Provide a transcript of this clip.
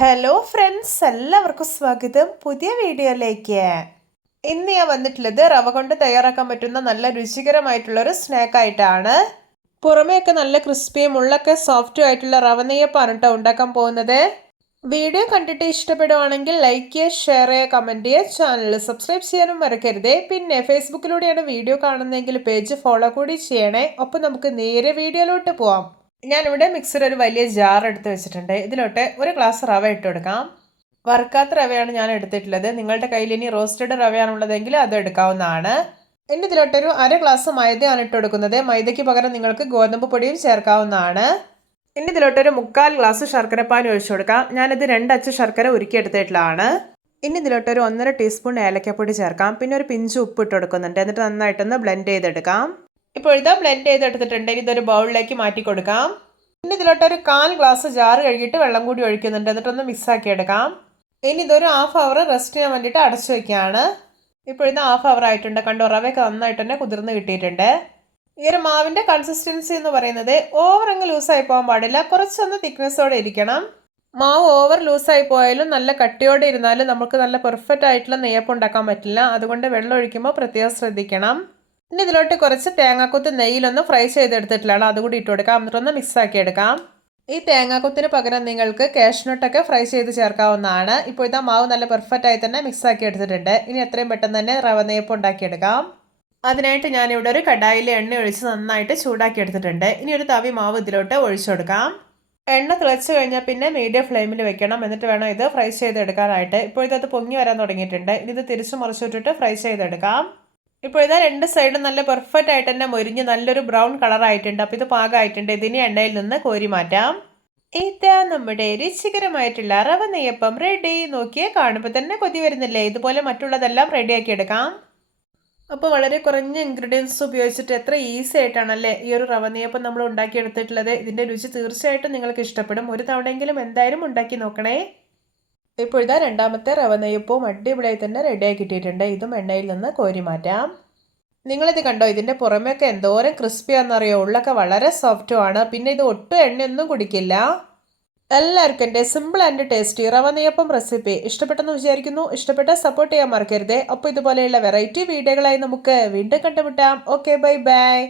Hello friends, എല്ലാവർക്കും സ്വാഗതം പുതിയ വീഡിയോയിലേക്ക്. ഇന്ന് ഞാൻ വന്നിട്ടുള്ളത് റവ കൊണ്ട് തയ്യാറാക്കാൻ പറ്റുന്ന നല്ല രുചികരമായിട്ടുള്ളൊരു സ്നാക്കായിട്ടാണ്. പുറമേയൊക്കെ നല്ല ക്രിസ്പിയും ഉള്ളൊക്കെ സോഫ്റ്റും ആയിട്ടുള്ള റവ നെയ്യപ്പാണ് കേട്ടോ ഉണ്ടാക്കാൻ പോകുന്നത്. വീഡിയോ കണ്ടിട്ട് ഇഷ്ടപ്പെടുവാണെങ്കിൽ ലൈക്ക് ചെയ്യുക, ഷെയർ ചെയ്യുക, കമൻറ്റ് ചെയ്യുക, ചാനൽ സബ്സ്ക്രൈബ് ചെയ്യാനും മറക്കരുതേ. പിന്നെ ഫേസ്ബുക്കിലൂടെയാണ് വീഡിയോ കാണുന്നതെങ്കിൽ പേജ് ഫോളോ കൂടി ചെയ്യണേ. ഒപ്പം നമുക്ക് നേരെ വീഡിയോയിലോട്ട് പോവാം. ഞാനിവിടെ മിക്സിയിൽ ഒരു വലിയ ജാർ എടുത്ത് വെച്ചിട്ടുണ്ട്. ഇതിലോട്ട് ഒരു ഗ്ലാസ് റവ ഇട്ട് കൊടുക്കാം. വറുക്കാത്ത റവയാണ് ഞാൻ എടുത്തിട്ടുള്ളത്. നിങ്ങളുടെ കയ്യിൽ ഇനി റോസ്റ്റഡ് റവയാണുള്ളതെങ്കിൽ അത് എടുക്കാവുന്നതാണ്. ഇനി ഇതിലോട്ടൊരു അര ഗ്ലാസ് മൈദയാണ് ഇട്ട് കൊടുക്കുന്നത്. മൈദയ്ക്ക് പകരം നിങ്ങൾക്ക് ഗോതമ്പ് പൊടിയും ചേർക്കാവുന്നതാണ്. ഇനി ഇതിലോട്ടൊരു 1/4 ഗ്ലാസ് ശർക്കരപ്പാനി ഒഴിച്ചു കൊടുക്കാം. ഞാനിത് 2 അച്ച് ശർക്കര ഉരുക്കിയെടുത്തിട്ടുള്ളതാണ്. ഇനി ഇതിലോട്ടൊരു 1/2 ടീസ്പൂൺ ഏലക്കപ്പൊടി ചേർക്കാം. പിന്നെ ഒരു പിഞ്ച് ഉപ്പ് ഇട്ട് കൊടുക്കുന്നുണ്ട്. എന്നിട്ട് നന്നായിട്ടൊന്ന് ബ്ലെൻഡ് ചെയ്തെടുക്കാം. ഇപ്പോൾ ഇതാ ബ്ലെൻഡ് ചെയ്തെടുത്തിട്ടുണ്ട്. ഇതൊരു ബൗളിലേക്ക് മാറ്റി കൊടുക്കാം. ഇനി ഇതിലോട്ടൊരു 1/4 ഗ്ലാസ് ജാറ് കഴുകിയിട്ട് വെള്ളം കൂടി ഒഴിക്കുന്നുണ്ട്. എന്നിട്ടൊന്ന് മിക്സാക്കി എടുക്കാം. ഇനി ഇതൊരു 1/2 അവർ റെസ്റ്റ് ചെയ്യാൻ വേണ്ടിയിട്ട് അടച്ചു വയ്ക്കുകയാണ്. ഇപ്പോൾ ഇത് 1/2 അവർ ആയിട്ടുണ്ട്. കണ്ടോ, റവയൊക്കെ നന്നായിട്ട് തന്നെ കുതിർന്ന് കിട്ടിയിട്ടുണ്ട്. ഈ ഒരു മാവിൻ്റെ കൺസിസ്റ്റൻസി എന്ന് പറയുന്നത് ഓവർ അങ്ങ് ലൂസായി പോകാൻ പാടില്ല, കുറച്ചൊന്ന് തിക്നെസ്സോടെ ഇരിക്കണം. മാവ് ഓവർ ലൂസായി പോയാലും നല്ല കട്ടിയോടെ ഇരുന്നാലും നമുക്ക് നല്ല പെർഫെക്റ്റ് ആയിട്ടുള്ള നെയ്യപ്പം ഉണ്ടാക്കാൻ പറ്റില്ല. അതുകൊണ്ട് വെള്ളം ഒഴിക്കുമ്പോൾ പ്രത്യേകം ശ്രദ്ധിക്കണം. ഇനി ഇതിലോട്ട് കുറച്ച് തേങ്ങാക്കൊത്ത് നെയ്യിലൊന്ന് ഫ്രൈ ചെയ്തെടുത്തിട്ടുള്ളതാണ്. അതുകൂടി ഇട്ട് കൊടുക്കാം. എന്നിട്ടൊന്ന് മിക്സാക്കി എടുക്കാം. ഈ തേങ്ങാക്കൊത്തിന് പകരം നിങ്ങൾക്ക് കാഷ്നട്ടൊക്കെ ഫ്രൈ ചെയ്ത് ചേർക്കാവുന്നതാണ്. ഇപ്പോൾ ഇതാ മാവ് നല്ല പെർഫെക്റ്റ് ആയി തന്നെ മിക്സാക്കി എടുത്തിട്ടുണ്ട്. ഇനി എത്രയും പെട്ടെന്ന് തന്നെ റവ നെയ്യപ്പം ഉണ്ടാക്കിയെടുക്കാം. അതിനായിട്ട് ഞാനിവിടെ ഒരു കടായിൽ എണ്ണ ഒഴിച്ച് നന്നായിട്ട് ചൂടാക്കി എടുത്തിട്ടുണ്ട്. ഇനി ഒരു തവി മാവ് ഇതിലോട്ട് ഒഴിച്ചു കൊടുക്കാം. എണ്ണ തിളച്ച് കഴിഞ്ഞാൽ പിന്നെ മീഡിയം ഫ്ലെയിമിൽ വെക്കണം. എന്നിട്ട് വേണം ഇത് ഫ്രൈ ചെയ്തെടുക്കാനായിട്ട്. ഇപ്പോൾ ഇതത് പൊങ്ങി വരാൻ തുടങ്ങിയിട്ടുണ്ട്. ഇനി ഇത് തിരിച്ച് മറിച്ചിട്ടിട്ട് ഫ്രൈ ചെയ്തെടുക്കാം. ഇപ്പോൾ ഇതാ 2 സൈഡും നല്ല പെർഫെക്റ്റ് ആയിട്ട് തന്നെ മൊരിഞ്ഞ് നല്ലൊരു ബ്രൗൺ കളർ ആയിട്ടുണ്ട്. അപ്പോൾ ഇത് പാകമായിട്ടുണ്ട്. ഇതിന് എണ്ണയിൽ നിന്ന് കോരി മാറ്റാം. ഇതാ നമ്മുടെ രുചികരമായിട്ടുള്ള റവ നെയ്യപ്പം റെഡി. നോക്കിയേ, കാണുമ്പോൾ തന്നെ കൊതി വരുന്നില്ലേ? ഇതുപോലെ മറ്റുള്ളതെല്ലാം റെഡിയാക്കി എടുക്കാം. അപ്പോൾ വളരെ കുറഞ്ഞ ഇൻഗ്രീഡിയൻസ് ഉപയോഗിച്ചിട്ട് എത്ര ഈസി ആയിട്ടാണല്ലേ ഈ ഒരു റവ നെയ്യപ്പം നമ്മൾ ഉണ്ടാക്കിയെടുത്തിട്ടുള്ളത്. ഇതിൻ്റെ രുചി തീർച്ചയായിട്ടും നിങ്ങൾക്ക് ഇഷ്ടപ്പെടും. ഒരു തവണയെങ്കിലും എന്തായാലും ഉണ്ടാക്കി നോക്കണേ. ഇപ്പോൾ ഇതാ രണ്ടാമത്തെ റവ നെയ്യപ്പവും അടിപൊളിയായി തന്നെ റെഡിയാക്കി കിട്ടിയിട്ടുണ്ട്. ഇതും എണ്ണയിൽ നിന്ന് കോരി മാറ്റാം. നിങ്ങളിത് കണ്ടോ, ഇതിൻ്റെ പുറമേയൊക്കെ എന്തോരം ക്രിസ്പിയാണെന്നറിയോ? ഉള്ളൊക്കെ വളരെ സോഫ്റ്റുമാണ്. പിന്നെ ഇത് ഒട്ടും എണ്ണയൊന്നും കുടിക്കില്ല. എല്ലാവർക്കും എൻ്റെ സിമ്പിൾ ആൻഡ് ടേസ്റ്റി റവ നെയ്യപ്പം റെസിപ്പി ഇഷ്ടപ്പെട്ടെന്ന് വിചാരിക്കുന്നു. ഇഷ്ടപ്പെട്ടാൽ സപ്പോർട്ട് ചെയ്യാൻ മറക്കരുതേ. അപ്പോൾ ഇതുപോലെയുള്ള വെറൈറ്റി വീഡിയോകളായി നമുക്ക് വീണ്ടും കണ്ടുമുട്ടാം. Okay, bye bye.